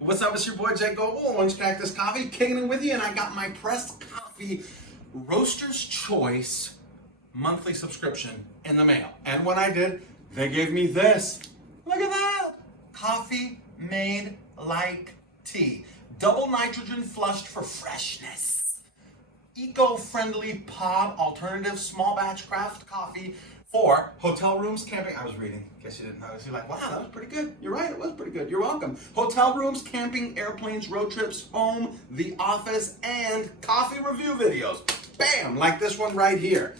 What's up? It's your boy Jake Goble, Orange Cactus Coffee, kicking it with you, and I got my pressed coffee Roaster's Choice monthly subscription in the mail. And when I did, they gave me this. Look at that! Coffee made like tea. Double nitrogen flushed for freshness. Eco-friendly pod alternative small batch craft coffee for hotel rooms, camping. I was reading, in case you didn't notice. You're like, wow, that was pretty good. You're right, it was pretty good. You're welcome. Hotel rooms, camping, airplanes, road trips, home, the office, and coffee review videos. Bam, like this one right here.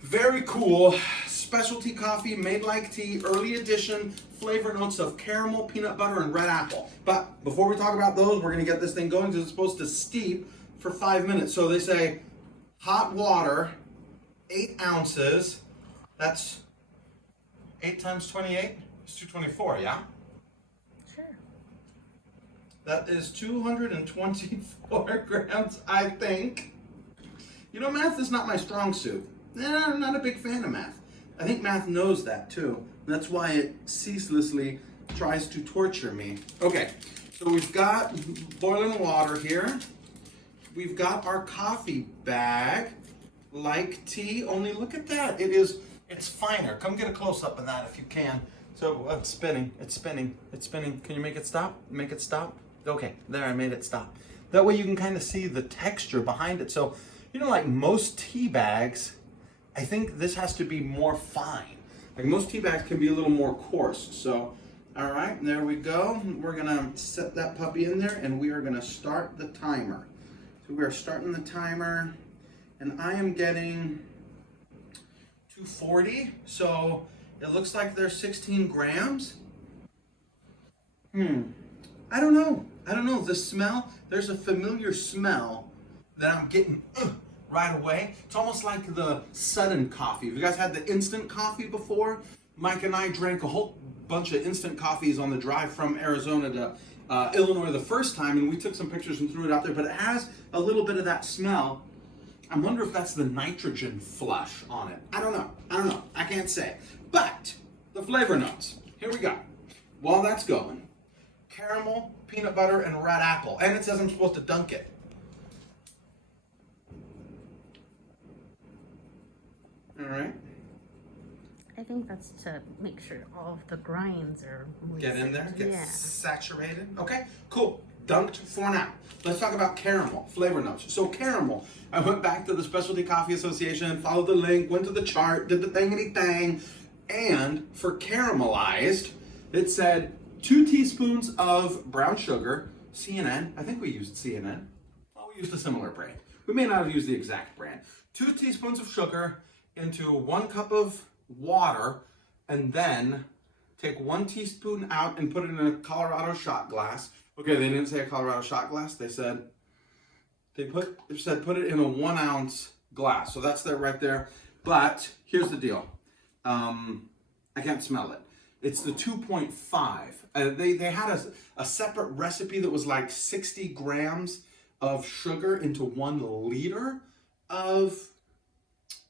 Very cool. Specialty coffee made like tea, early edition, flavor notes of caramel, peanut butter, and red apple. But before we talk about those, we're gonna get this thing going because it's supposed to steep for 5 minutes. So they say hot water, 8 ounces. That's 8 times 28, it's 224, yeah? Sure. That is 224 grams, I think. You know, math is not my strong suit. I'm not a big fan of math. I think math knows that too. That's why it ceaselessly tries to torture me. Okay, so we've got boiling water here. We've got our coffee bag, like tea, only look at that. It's finer. Come get a close-up of that if you can. So it's spinning, it's spinning, it's spinning. Can you make it stop? Make it stop? Okay, there, I made it stop. That way you can kind of see the texture behind it. So, you know, like most tea bags, I think this has to be more fine. Like most tea bags can be a little more coarse. So, all right, there we go. We're gonna set that puppy in there and we are gonna start the timer. So we are starting the timer and I am getting 240, so it looks like there's 16 grams. I don't know. The smell, there's a familiar smell that I'm getting right away. It's almost like the sudden coffee. Have you guys had the instant coffee before? Mike and I drank a whole bunch of instant coffees on the drive from Arizona to Illinois the first time, and we took some pictures and threw it out there, but it has a little bit of that smell. I wonder if that's the nitrogen flush on it. I don't know. I can't say. But the flavor notes. Here we go. While that's going, caramel, peanut butter, and red apple. And it says I'm supposed to dunk it. All right. I think that's to make sure all of the grinds are Get in there, get yeah. saturated. Okay, cool. Dunked for now. Let's talk about caramel, flavor notes. So caramel, I went back to the Specialty Coffee Association, followed the link, went to the chart, did the thingity thing, and for caramelized, it said 2 teaspoons of brown sugar, CNN, I think we used CNN. Well, we used a similar brand. We may not have used the exact brand. 2 teaspoons of sugar into 1 cup of water, and then take 1 teaspoon out and put it in a Colorado shot glass. Okay, they didn't say a Colorado shot glass. They said put it in a 1 ounce glass. So that's there right there. But here's the deal. I can't smell it. It's the 2.5. They had a separate recipe that was like 60 grams of sugar into 1 liter of,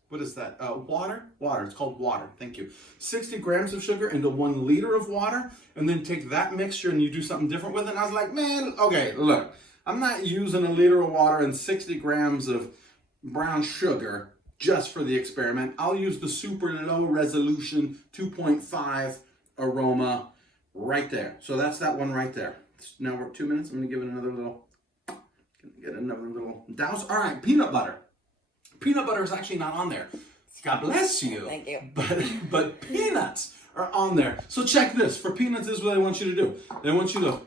what is that? Water? Water. It's called water. Thank you. 60 grams of sugar into 1 liter of water, and then take that mixture and you do something different with it. And I was like, man, okay, look, I'm not using 1 liter of water and 60 grams of brown sugar just for the experiment. I'll use the super low resolution 2.5 aroma right there. So that's that one right there. Now we're at 2 minutes. I'm going to give it another little douse. All right, peanut butter. Peanut butter is actually not on there. God bless you. Thank you. But peanuts are on there. So check this. For peanuts, this is what they want you to do. They want you to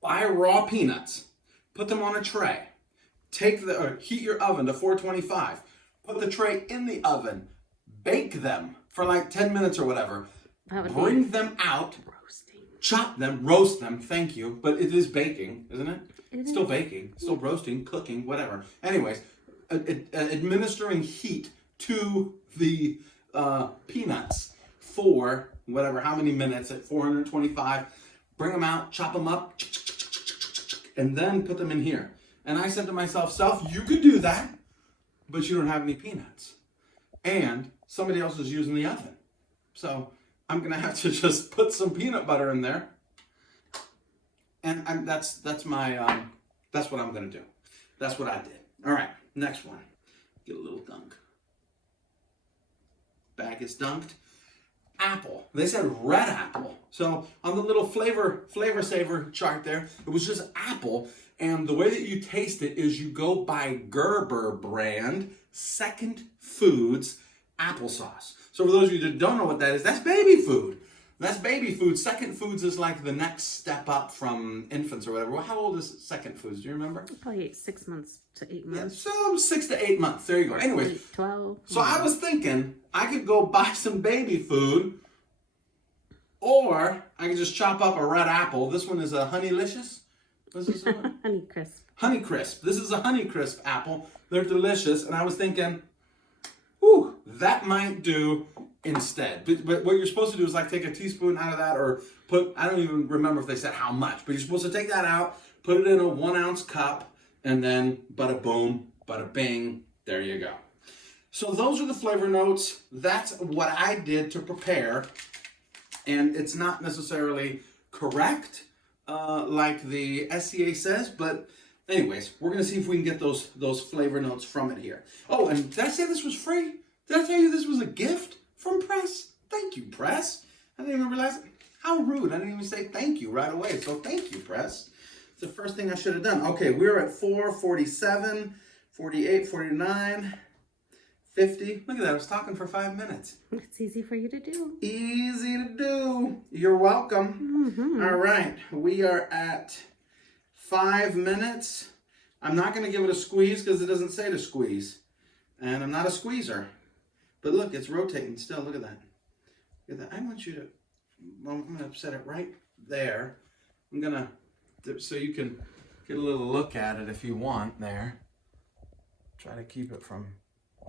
buy raw peanuts, put them on a tray, heat your oven to 425, put the tray in the oven, bake them for like 10 minutes or whatever, bring them out, chop them, roast them, thank you, but it is baking, isn't it? It's still baking, still roasting, cooking, whatever. Anyways, administering heat to the peanuts for whatever, how many minutes at 425. Bring them out, chop them up, and then put them in here. And I said to myself, you could do that, but you don't have any peanuts. And somebody else is using the oven. So I'm going to have to just put some peanut butter in there And that's my that's what I'm gonna do. That's what I did. All right, next one. Get a little dunk. Bag is dunked. Apple. They said red apple. So on the little flavor saver chart there, it was just apple. And the way that you taste it is you go by Gerber brand Second Foods applesauce. So for those of you that don't know what that is, that's baby food. That's baby food. Second Foods is like the next step up from infants or whatever. Well, how old is Second Foods? Do you remember? Probably 6 months to 8 months. Yeah, so 6 to 8 months. There you go. Anyways, 12. so I was thinking I could go buy some baby food, or I could just chop up a red apple. This one is a Honeylicious. What's this one? Honey Crisp. Honey Crisp. This is a Honey Crisp apple. They're delicious, and I was thinking, whew, that might do instead. But what you're supposed to do is like take a teaspoon out of that, or put, I don't even remember if they said how much, but you're supposed to take that out, put it in a 1 ounce cup, and then bada boom, bada bing, there you go. So those are the flavor notes. That's what I did to prepare, and it's not necessarily correct like the SCA says, but anyways, we're gonna see if we can get those flavor notes from it here. Oh, and did I say this was free? Did I tell you this was a gift from Press? Thank you, Press. I didn't even realize it. How rude. I didn't even say thank you right away. So thank you, Press. It's the first thing I should have done. Okay, we're at 4:47, 48, 49, 50. Look at that. I was talking for 5 minutes. It's easy for you to do. Easy to do. You're welcome. Mm-hmm. All right. We are at 5 minutes. I'm not going to give it a squeeze because it doesn't say to squeeze. And I'm not a squeezer. But look, it's rotating still. Look at that. Look at that. I want you to, well, I'm going to set it right there. I'm going to, so you can get a little look at it if you want there. Try to keep it from,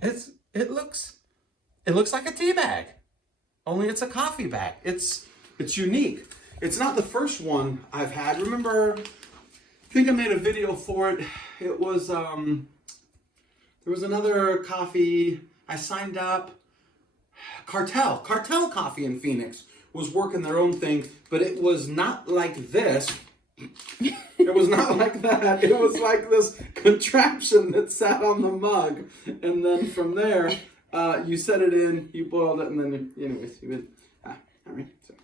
it looks like a tea bag. Only it's a coffee bag. It's unique. It's not the first one I've had. Remember, I think I made a video for it. It was, there was another coffee, I signed up, Cartel Coffee in Phoenix was working their own thing, but it was not like this. It was not like that. It was like this contraption that sat on the mug. And then from there, you set it in, you boiled it, and then, anyways, you would, all right, so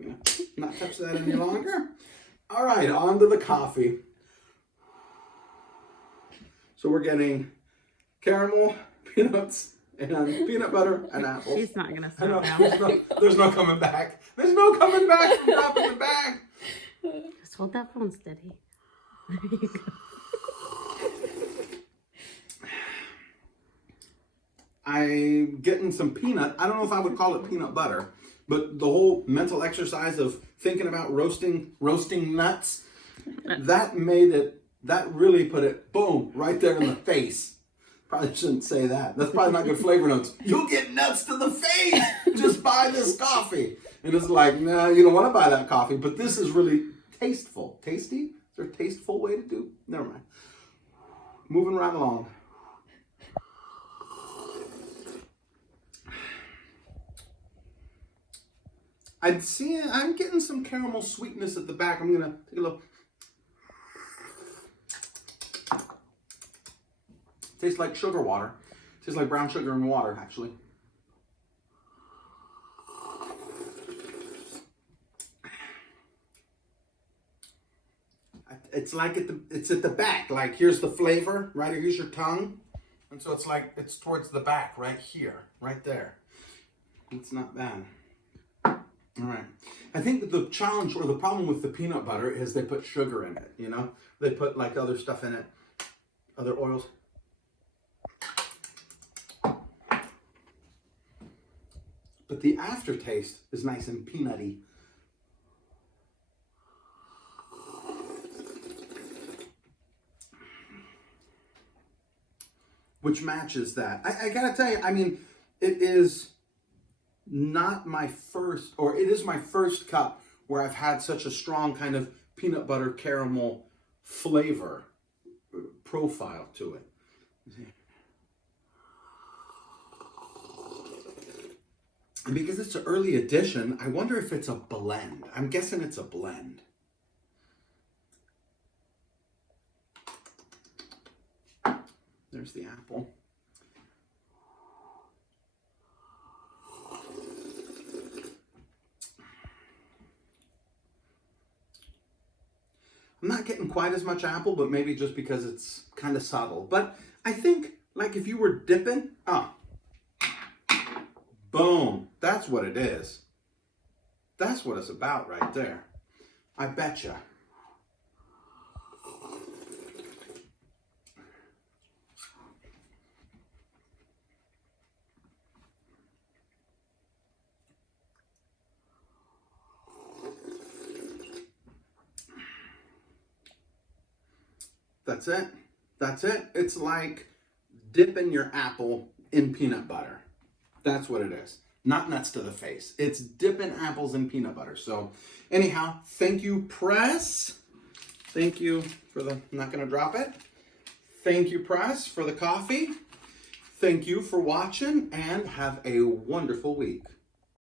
I'm going to not touch that any longer. All right, on to the coffee. So we're getting caramel, peanuts, and peanut butter and apples. She's not going to I know, stop now. there's no coming back. There's no coming back from dropping the bag. Just hold that phone steady. There you go. I'm getting some peanut. I don't know if I would call it peanut butter, but the whole mental exercise of thinking about roasting nuts, that really put it, boom, right there in the face. Probably shouldn't say that. That's probably not good flavor notes. You'll get nuts to the face. Just buy this coffee. And it's like, nah, you don't want to buy that coffee, but this is really tasteful. Tasty? Is there a tasteful way to do? Never mind. Moving right along. I'm getting some caramel sweetness at the back. I'm gonna take a look. Tastes like sugar water. Tastes like brown sugar and water, actually. It's like it's at the back. Like here's the flavor, right? Here's your tongue, and so it's like it's towards the back, right here, right there. It's not bad. All right. I think that the challenge or the problem with the peanut butter is they put sugar in it, you know? They put like other stuff in it, other oils. But the aftertaste is nice and peanutty. Which matches that. I gotta tell you, I mean, it is not my first, or it is my first cup where I've had such a strong kind of peanut butter caramel flavor profile to it. And because it's an early edition, I wonder if it's a blend. I'm guessing it's a blend. There's the apple. I'm not getting quite as much apple, but maybe just because it's kind of subtle. But I think, like, if you were dipping, boom, that's what it is. That's what it's about right there. I betcha. That's it. That's it. It's like dipping your apple in peanut butter. That's what it is. Not nuts to the face. It's dipping apples in peanut butter. So anyhow, thank you, press. Thank you for the, I'm not going to drop it. Thank you, press, for the coffee. Thank you for watching, and have a wonderful week.